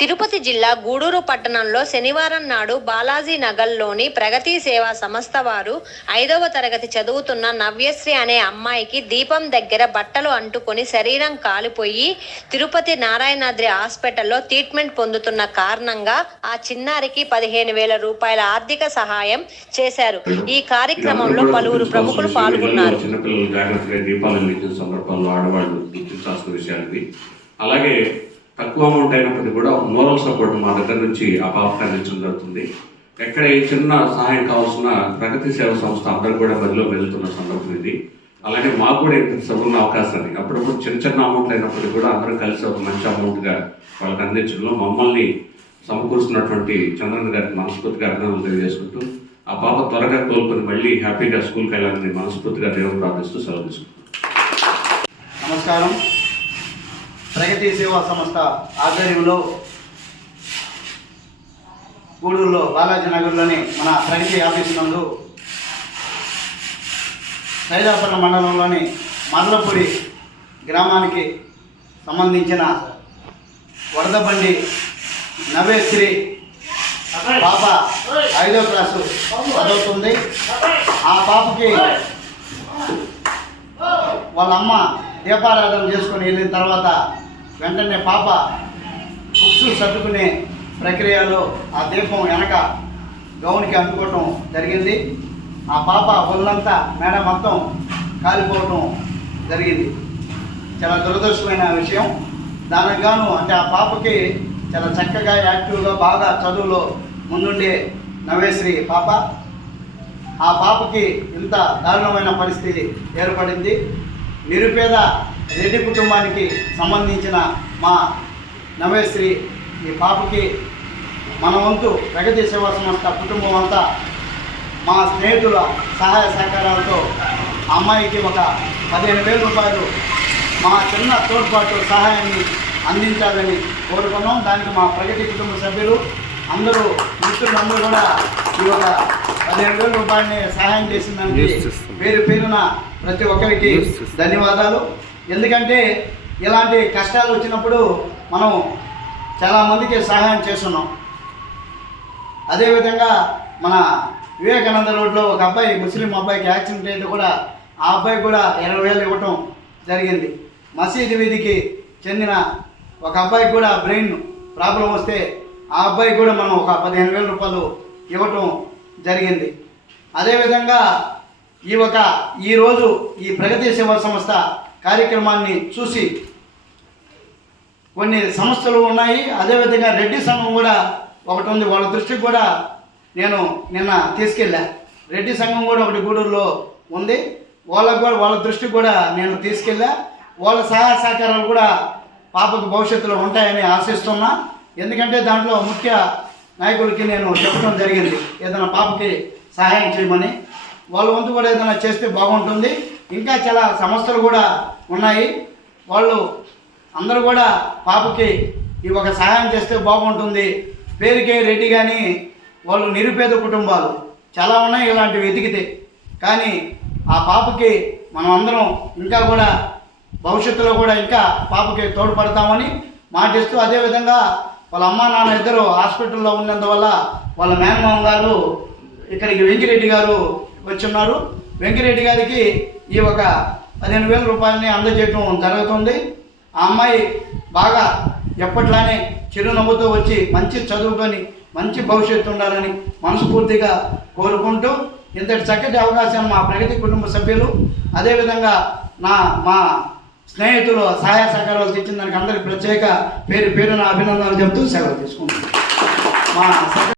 తిరుపతి జిల్లా గూడూరు పట్టణంలో శనివారం నాడు బాలాజీ నగర్లోని ప్రగతి సేవా సంస్థ వారు 5వ తరగతి చదువుతున్న నవ్యశ్రీ అనే అమ్మాయికి దీపం దగ్గర బట్టలు అంటుకొని శరీరం కాలిపోయి తిరుపతి నారాయణాద్రి హాస్పిటల్లో ట్రీట్మెంట్ పొందుతున్న కారణంగా ఆ చిన్నారికి 15,000 రూపాయల ఆర్థిక సహాయం చేశారు. ఈ కార్యక్రమంలో పలువురు ప్రముఖులు పాల్గొన్నారు. అలాగే తక్కువ అమౌంట్ అయినప్పటికీ కూడా మోరల్ సపోర్ట్ మా దగ్గర నుంచి ఆ పాపకు అందించడం జరుగుతుంది. ఎక్కడ ఏ చిన్న సహాయం కావాల్సిన ప్రగతి సేవా సంస్థ అందరూ కూడా బదిలో వెళ్తున్న సందర్భం ఇది. అలాగే మాకు కూడా సభ్యుల అవకాశాన్ని అప్పుడప్పుడు చిన్న అమౌంట్లు అయినప్పటికీ కూడా అందరూ కలిసి ఒక మంచి అమౌంట్గా వాళ్ళకి అందించడంలో మమ్మల్ని సమకూరుస్తున్నటువంటి చంద్రన్ గారికి మనస్ఫూర్తిగా అభినందనలు తెలియజేసుకుంటూ ఆ పాప త్వరగా కోలుకొని మళ్ళీ హ్యాపీగా స్కూల్కి వెళ్ళాలని మనస్ఫూర్తిగా దేవుడు ప్రార్థిస్తూ సెలవు తీసుకుంటాం. నమస్కారం. ప్రగతి సేవా సంస్థ ఆధ్వర్యంలో గూడూరులో బాలాజీ నగర్లోని మన ప్రగతి ఆఫీసు నందు సైదాపురం మండలంలోని మదలపూడి గ్రామానికి సంబంధించిన వరదబండి నవ్యశ్రీ పాప 5వ క్లాసు చదువుతుంది. ఆ పాపకి వాళ్ళ అమ్మ దీపారాధన చేసుకొని వెళ్ళిన తర్వాత వెంటనే పాప బుక్స్ సర్దుకునే ప్రక్రియలో ఆ దీపం వెనక గౌన్కి అంటుకోవటం జరిగింది. ఆ పాప ఒళ్ళంతా మెడ మొత్తం కాలిపోవటం జరిగింది. చాలా దురదృష్టమైన విషయం. దానికి గాను అంటే ఆ పాపకి చాలా చక్కగా యాక్టివ్గా బాగా చదువులో ముందుండే నవ్యశ్రీ పాప, ఆ పాపకి ఇంత దారుణమైన పరిస్థితి ఏర్పడింది. నిరుపేద రెడ్డి కుటుంబానికి సంబంధించిన మా నవ్యశ్రీ ఈ పాపకి మన వంతు ప్రగతి సేవా సంస్థ కుటుంబం అంతా మా స్నేహితుల సహాయ సహకారాలతో అమ్మాయికి ఒక 15,000 రూపాయలు మా చిన్న తోడ్పాటు సహాయాన్ని అందించాలని కోరుకున్నాం. దానికి మా ప్రగతి కుటుంబ సభ్యులు అందరూ మిత్రులందరూ కూడా ఈ ఒక 15,000 రూపాయలని సహాయం చేసిన దానికి పేరు పేరున ప్రతి ఒక్కరికి ధన్యవాదాలు. ఎందుకంటే ఇలాంటి కష్టాలు వచ్చినప్పుడు మనం చాలామందికి సహాయం చేస్తున్నాం. అదేవిధంగా మన వివేకానంద రోడ్లో ఒక అబ్బాయి ముస్లిం అబ్బాయికి యాక్సిడెంట్ అయితే కూడా ఆ అబ్బాయి కూడా 20,000 ఇవ్వటం జరిగింది. మసీదు వీధికి చెందిన ఒక అబ్బాయికి కూడా బ్రెయిన్ ప్రాబ్లం వస్తే ఆ అబ్బాయికి కూడా మనం ఒక 15,000 రూపాయలు ఇవ్వటం జరిగింది. అదేవిధంగా ఈరోజు ఈ ప్రగతి సేవా సంస్థ కార్యక్రమాన్ని చూసి కొన్ని సంస్థలు ఉన్నాయి. అదేవిధంగా రెడ్డి సంఘం కూడా ఒకటి ఉంది. వాళ్ళ దృష్టికి కూడా నేను నిన్న తీసుకెళ్ళా. రెడ్డి సంఘం కూడా ఒకటి గూడూరులో ఉంది. వాళ్ళ దృష్టికి కూడా నేను తీసుకెళ్ళా. వాళ్ళ సహాయ సహకారాలు కూడా పాపకు భవిష్యత్తులో ఉంటాయని ఆశిస్తున్నా. ఎందుకంటే దాంట్లో ముఖ్య నాయకులకి నేను చెప్పడం జరిగింది ఏదైనా పాపకి సహాయం చేయమని. వాళ్ళ వంతు కూడా ఏదైనా చేస్తే బాగుంటుంది. ఇంకా చాలా సంస్థలు కూడా ఉన్నాయి. వాళ్ళు అందరూ కూడా పాపకి ఈ ఒక సహాయం చేస్తే బాగుంటుంది. పేరుకే రెడ్డి కానీ వాళ్ళు నిరుపేద కుటుంబాలు చాలా ఉన్నాయి ఇలాంటివి వెతికితే. కానీ ఆ పాపకి మనం అందరం ఇంకా కూడా భవిష్యత్తులో కూడా ఇంకా పాపకి తోడ్పడతామని మాటిస్తూ, అదేవిధంగా వాళ్ళ అమ్మ నాన్న ఇద్దరు హాస్పిటల్లో ఉన్నందువల్ల వాళ్ళ మేనమామ గారు ఇక్కడికి వెంకిరెడ్డి గారు వచ్చున్నారు. వెంకిరెడ్డి గారికి ఈ ఒక 15,000 రూపాయలని అందజేయటం జరుగుతుంది. ఆ అమ్మాయి బాగా ఎప్పట్లానే చిరునవ్వుతో వచ్చి మంచి చదువుకొని మంచి భవిష్యత్తు ఉండాలని మనస్ఫూర్తిగా కోరుకుంటూ ఇంతటి చక్కటి అవకాశం మా ప్రగతి కుటుంబ సభ్యులు అదేవిధంగా మా స్నేహితులు సహాయ సహకారాలు తెచ్చిన దానికి అందరికి ప్రత్యేక పేరున అభినందనలు చెప్తూ సెలవు తీసుకుంటున్నాను. మా